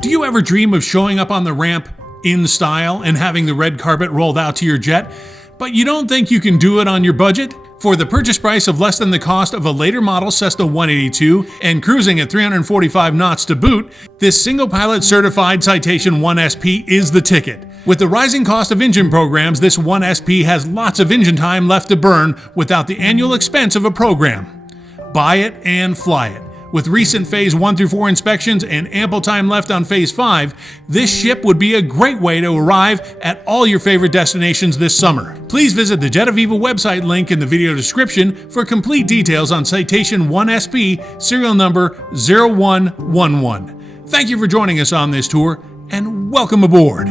Do you ever dream of showing up on the ramp in style and having the red carpet rolled out to your jet, but you don't think you can do it on your budget? For the purchase price of less than the cost of a later model Cessna 182 and cruising at 345 knots to boot, this single-pilot certified Citation I SP is the ticket. With the rising cost of engine programs, this 1 SP has lots of engine time left to burn without the annual expense of a program. Buy it and fly it. With recent Phase 1 through 4 inspections and ample time left on Phase 5, this ship would be a great way to arrive at all your favorite destinations this summer. Please visit the jetAVIVA website link in the video description for complete details on Citation I SP, serial number 0111. Thank you for joining us on this tour, and welcome aboard.